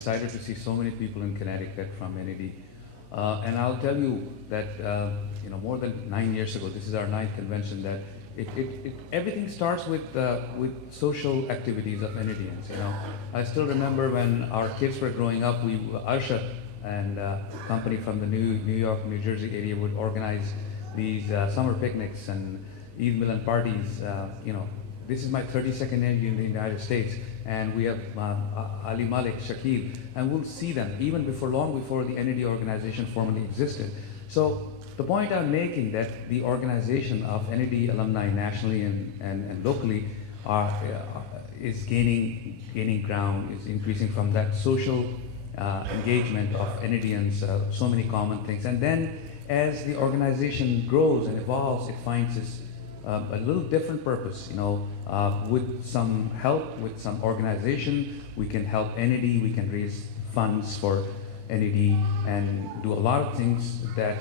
Excited to see so many people in Connecticut from NAD. And I'll tell you that more than 9 years ago, this is our ninth convention. That everything starts with social activities of NADians. I still remember when our kids were growing up, Arsha and company from the New York, New Jersey area would organize these summer picnics and Eid Milan parties. This is my 32nd NAD in the United States, and we have Ali Malik, Shakil, and we'll see them even long before the NAD organization formally existed. So the point I'm making that the organization of NAD alumni nationally and locally is gaining ground, is increasing from that social engagement of NADians, so many common things. And then as the organization grows and evolves, it finds its a little different purpose. With some help, with some organization, we can help NAD, we can raise funds for NAD and do a lot of things that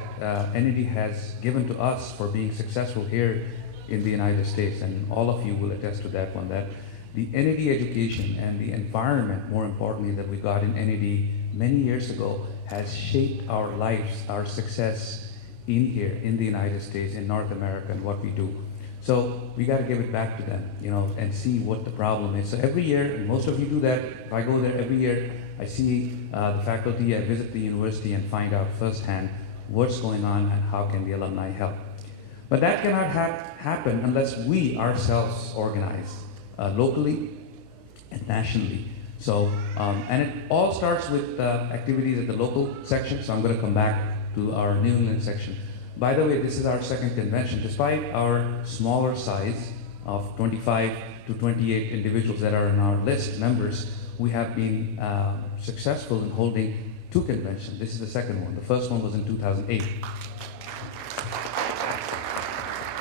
NAD has given to us for being successful here in the United States. And all of you will attest to that one, that the NAD education and the environment, more importantly, that we got in NAD many years ago has shaped our lives, our success in here, in the United States, in North America, and what we do. So we got to give it back to them, and see what the problem is. So every year, and most of you do that, if I go there every year, I see the faculty, I visit the university and find out firsthand what's going on and how can the alumni help. But that cannot happen unless we ourselves organize locally and nationally. So, and it all starts with activities at the local section, so I'm going to come back to our New England section. By the way, this is our second convention. Despite our smaller size of 25 to 28 individuals that are in our list, members, we have been successful in holding 2 conventions. This is the second one. The first one was in 2008.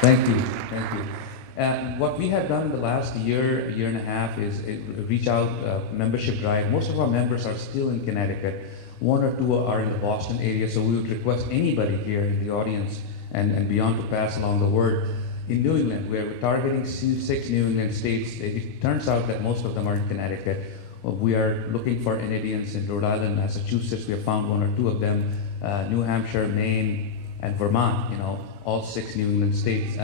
Thank you. And what we have done the last year and a half is reach out membership drive. Most of our members are still in Connecticut. 1 or 2 are in the Boston area, so we would request anybody here in the audience and beyond to pass along the word. In New England, where we're targeting 6 New England states, it turns out that most of them are in Connecticut. We are looking for NADians in Rhode Island, Massachusetts. We have found 1 or 2 of them, New Hampshire, Maine, and Vermont, all 6 New England states.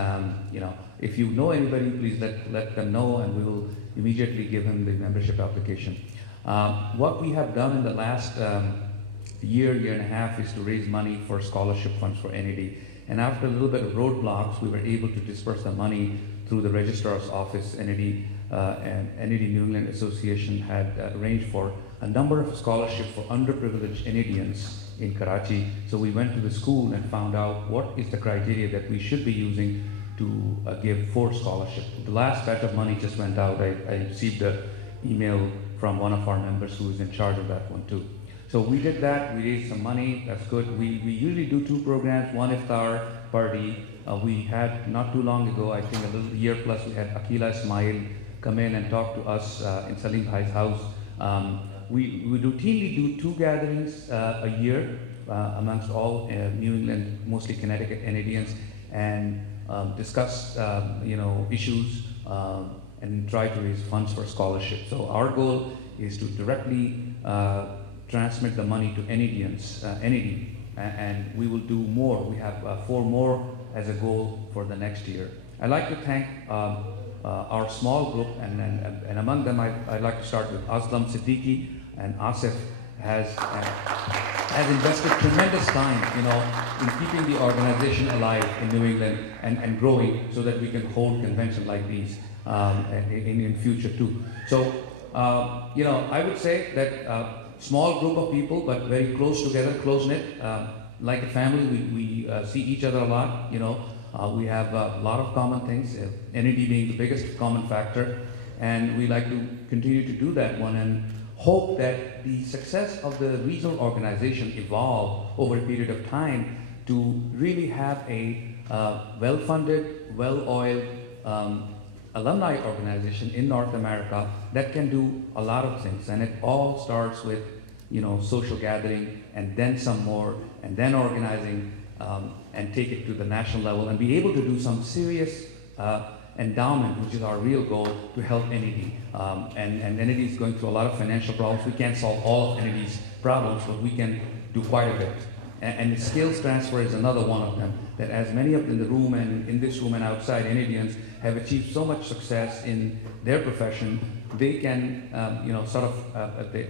If you know anybody, please let them know, and we will immediately give them the membership application. What we have done in the last year and a half is to raise money for scholarship funds for NAD. And after a little bit of roadblocks, we were able to disperse the money through the registrar's office. NAD and NAD New England Association had arranged for a number of scholarships for underprivileged NADians in Karachi. So we went to the school and found out what is the criteria that we should be using to give for scholarship. The last batch of money just went out. I received an email from one of our members who is in charge of that one too. So we did that, we raised some money, that's good. We usually do 2 programs, one iftar party. We had not too long ago, I think a little year plus, we had Akila Ismail come in and talk to us in Salim Bhai's house. We routinely do 2 gatherings a year amongst all New England, mostly Connecticut NADians, and discuss issues and try to raise funds for scholarship. So our goal is to directly transmit the money to NADians, NAD, and we will do more. We have 4 more as a goal for the next year. I'd like to thank our small group, and among them I'd like to start with Aslam Siddiqui and Asif has invested tremendous time, in keeping the organization alive in New England and growing so that we can hold conventions like these in future too. So, I would say that small group of people, but very close together, close-knit, like a family. We see each other a lot, we have a lot of common things, NAD being the biggest common factor, and we like to continue to do that one and hope that the success of the regional organization evolve over a period of time to really have a well-funded, well-oiled alumni organization in North America that can do a lot of things. And it all starts with, social gathering, and then some more, and then organizing, and take it to the national level, and be able to do some serious endowment, which is our real goal, to help NED. And NED is going through a lot of financial problems. We can't solve all of NED's problems, but we can do quite a bit. And skills transfer is another one of them, that as many of in the room and in this room and outside, NEDians have achieved so much success in their profession, they can, the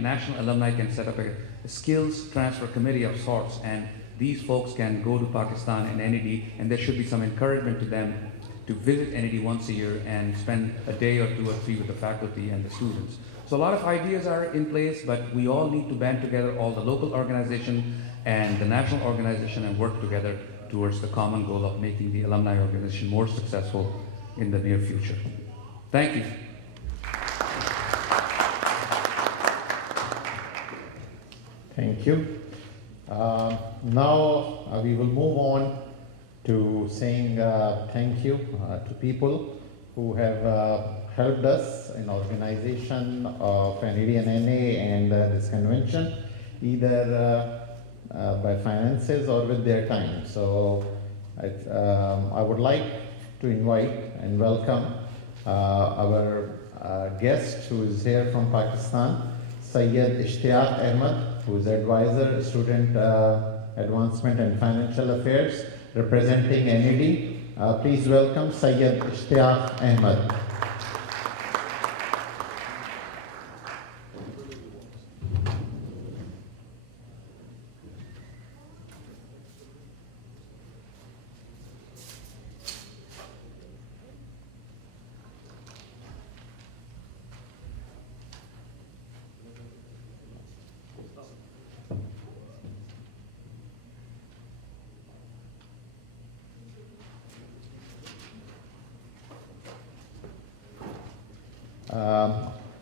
National Alumni can set up a skills transfer committee of sorts, and these folks can go to Pakistan and NED, and there should be some encouragement to them to visit NED once a year and spend a day or 2 or 3 with the faculty and the students. So a lot of ideas are in place, but we all need to band together, all the local organization and the national organization, and work together towards the common goal of making the alumni organization more successful in the near future. Thank you. Thank you. Now we will move on to saying thank you to people who have helped us in organization of NED and NA and this convention, either by finances or with their time. So I would like to invite and welcome our guest who is here from Pakistan, Syed Ishtiyaq Ahmed, who is advisor, student advancement and financial affairs, representing NED. Please welcome Syed Ishtiyaq Ahmed.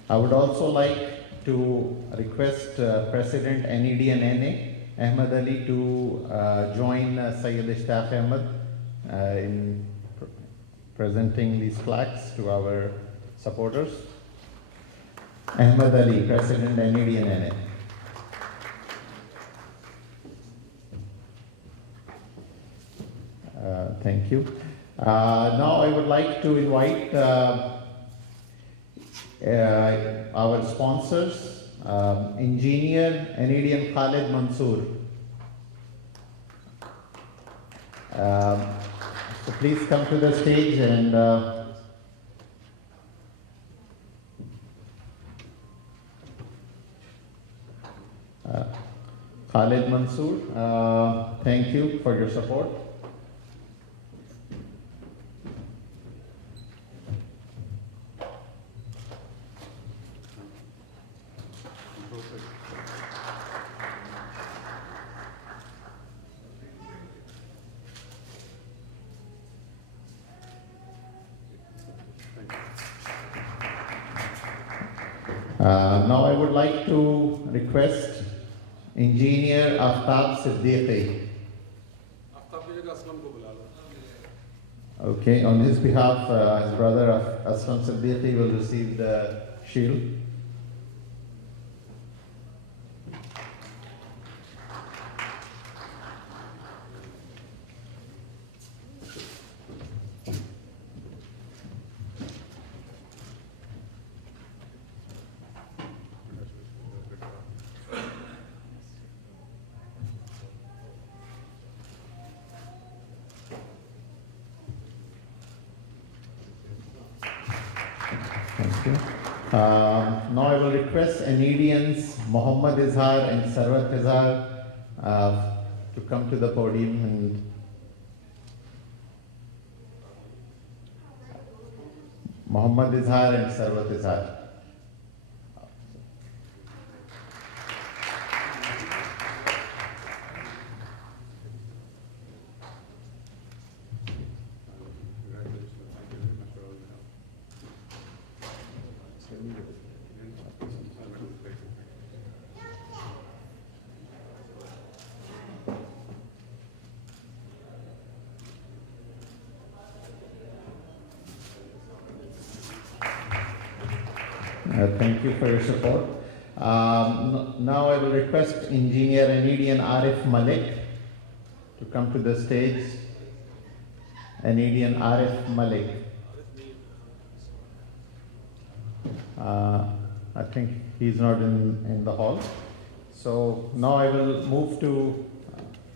I would also like to request President NED and NA, Ahmed Ali, to join Syed Ishtiyaq Ahmed in presenting these plaques to our supporters. Ahmed Ali, President NED and NA. Thank you. Now I would like to invite our sponsors, engineer NEDian Khalid Mansoor. So please come to the stage and Khalid Mansoor, thank you for your support. Now I would like to request Engineer Aftab Siddiqui. Okay, on his behalf, his brother Aslam Siddiqui will receive the shield. Thank you. Now I will request NEDians Muhammad Izhar and Sarwat Izhar to come to the podium and Muhammad Izhar and Sarwat Izhar. Thank you for your support. Now I will request Engineer NEDian Arif Malik to come to the stage. Canadian Arif Malik. I think he's not in the hall. So now I will move to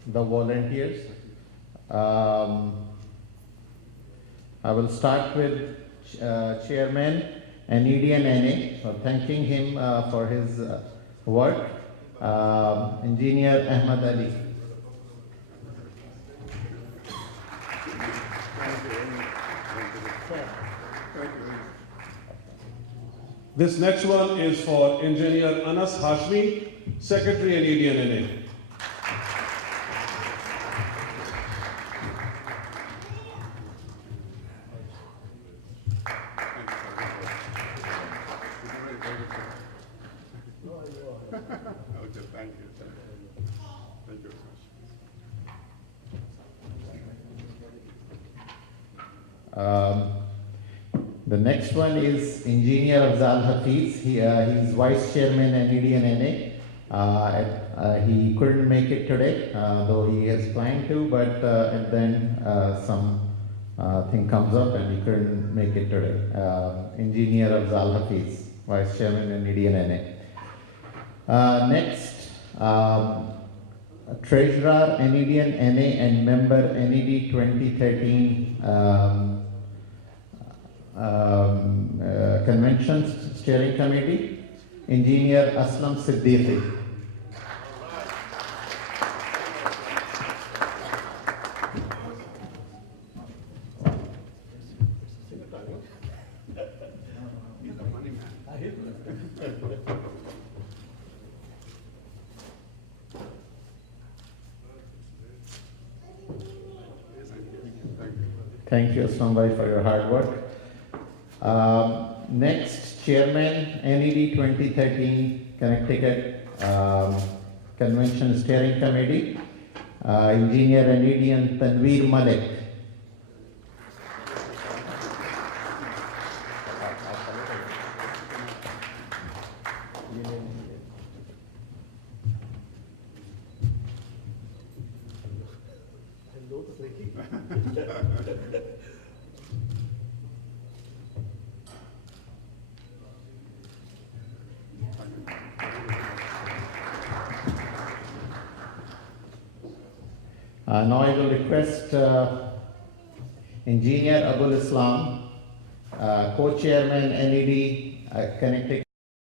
the volunteers. I will start with Chairman Anedian NA, so thanking him for his work. Engineer Ahmad Ali. This next one is for Engineer Anas Hashmi, Secretary Anedian NA. Okay, thank you. Thank you very much. The next one is Engineer Afzal Hafiz. He's Vice Chairman Anedian NA. He couldn't make it today, though he has planned to, but and then some thing comes up and he couldn't make it today. Engineer Afzal Hafiz, Vice Chairman Anedian NA. Next, Treasurer Anedian NA and Member NED 2013 Convention Steering Committee, Engineer Aslam Siddiqui. He's the money man. Thank you, Aslam Bhai, for your hard work. Next, Chairman NED 2013 Connecticut Convention Steering Committee, Engineer Anedian Tanveer Malik. Now I will request Engineer Abul Islam, Co-Chairman NED Connecticut